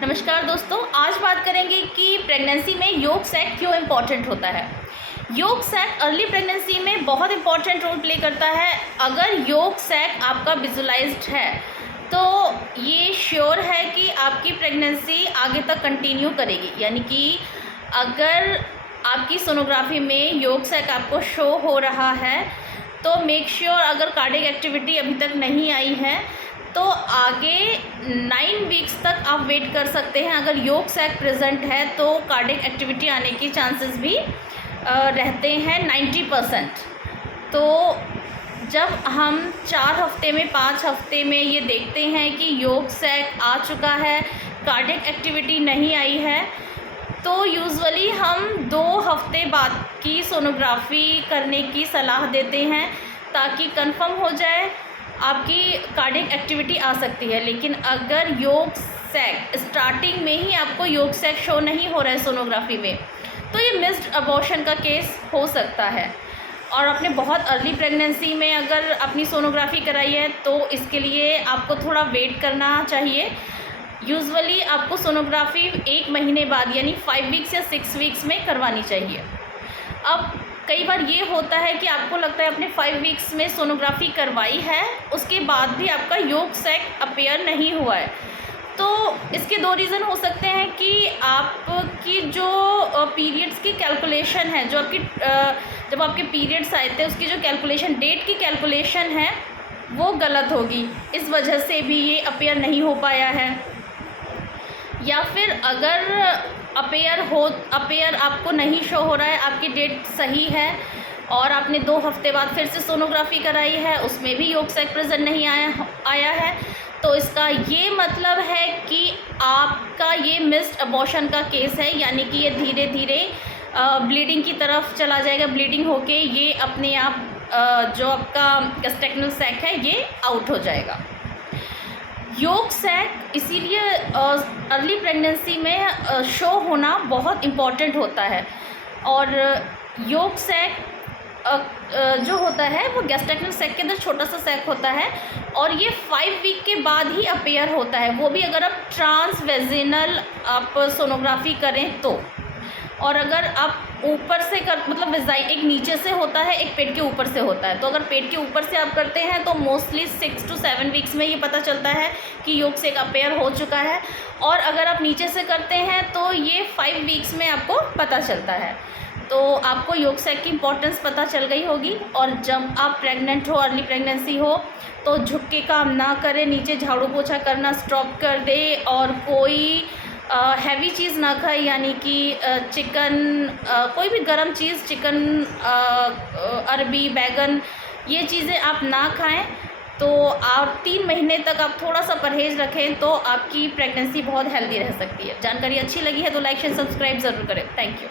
नमस्कार दोस्तों, आज बात करेंगे कि प्रेगनेंसी में योग सैक क्यों इम्पॉर्टेंट होता है। योग सैक अर्ली प्रेगनेंसी में बहुत इंपॉर्टेंट रोल प्ले करता है। अगर योग सैक आपका विजुलाइज्ड है तो ये श्योर है कि आपकी प्रेगनेंसी आगे तक कंटिन्यू करेगी। यानी कि अगर आपकी सोनोग्राफी में योग सैक आपको शो हो रहा है तो मेक श्योर अगर कार्डियक एक्टिविटी अभी तक नहीं आई है तो आगे 9 वीक्स तक आप वेट कर सकते हैं। अगर योग सैक प्रेजेंट है तो कार्डियक एक्टिविटी आने की चांसेस भी रहते हैं 90%। तो जब हम 4 हफ्ते में 5 हफ्ते में ये देखते हैं कि योग सैक आ चुका है, कार्डियक एक्टिविटी नहीं आई है, तो यूजुअली हम 2 हफ्ते बाद की सोनोग्राफी करने की सलाह देते हैं ताकि कंफर्म हो जाए आपकी कार्डियक एक्टिविटी आ सकती है। लेकिन अगर योग सैक स्टार्टिंग में ही आपको योग सैक शो नहीं हो रहा है सोनोग्राफी में, तो ये मिस्ड अबॉर्शन का केस हो सकता है। और आपने बहुत अर्ली प्रेगनेंसी में अगर अपनी सोनोग्राफी कराई है तो इसके लिए आपको थोड़ा वेट करना चाहिए। यूजुअली आपको सोनोग्राफी 1 महीने बाद यानी 5 वीक्स या 6 वीक्स में करवानी चाहिए। अब कई बार ये होता है कि आपको लगता है आपने 5 वीक्स में सोनोग्राफी करवाई है, उसके बाद भी आपका योग सैक अपीयर नहीं हुआ है। तो इसके 2 रीज़न हो सकते हैं कि आपकी जो पीरियड्स की कैलकुलेशन है, जो आपकी जब आपके पीरियड्स आए थे उसकी जो कैलकुलेशन, डेट की कैलकुलेशन है, वो गलत होगी, इस वजह से भी ये अपीयर नहीं हो पाया है। या फिर अगर अपीयर आपको नहीं शो हो रहा है, आपकी डेट सही है और आपने 2 हफ्ते बाद फिर से सोनोग्राफी कराई है, उसमें भी योग सैक प्रेजेंट नहीं आया है, तो इसका ये मतलब है कि आपका ये मिस्ड अबॉर्शन का केस है। यानी कि ये धीरे धीरे ब्लीडिंग की तरफ चला जाएगा। ब्लीडिंग होके ये अपने आप जो आपका गैस्ट्रेक्टनल सैक है ये आउट हो जाएगा। योग सैक इसीलिए अर्ली प्रेगनेंसी में शो होना बहुत इम्पॉर्टेंट होता है। और योग सैक जो होता है वो गैस्ट्रेक्टनल सैक के अंदर छोटा सा सैक होता है और ये 5 वीक के बाद ही अपीयर होता है, वो भी अगर आप ट्रांसवेजिनल आप सोनोग्राफी करें तो। और अगर आप ऊपर से मतलब एक नीचे से होता है, एक पेट के ऊपर से होता है। तो अगर पेट के ऊपर से आप करते हैं तो मोस्टली 6 to 7 वीक्स में ये पता चलता है कि योग सैक अपीयर हो चुका है। और अगर आप नीचे से करते हैं तो ये 5 वीक्स में आपको पता चलता है। तो आपको योग सैक की इम्पोर्टेंस पता चल गई होगी। और जब आप प्रेग्नेंट हो, अर्ली प्रेगनेंसी हो, तो झुक के काम ना करें, नीचे झाड़ू पोछा करना स्टॉप कर दे और कोई हैवी चीज़ ना खाए। यानी कि चिकन, कोई भी गर्म चीज़, चिकन, अरबी, बैगन, ये चीज़ें आप ना खाएं। तो आप 3 महीने तक आप थोड़ा सा परहेज़ रखें तो आपकी प्रेगनेंसी बहुत हेल्दी रह सकती है। जानकारी अच्छी लगी है तो लाइक शेयर सब्सक्राइब ज़रूर करें। Thank you.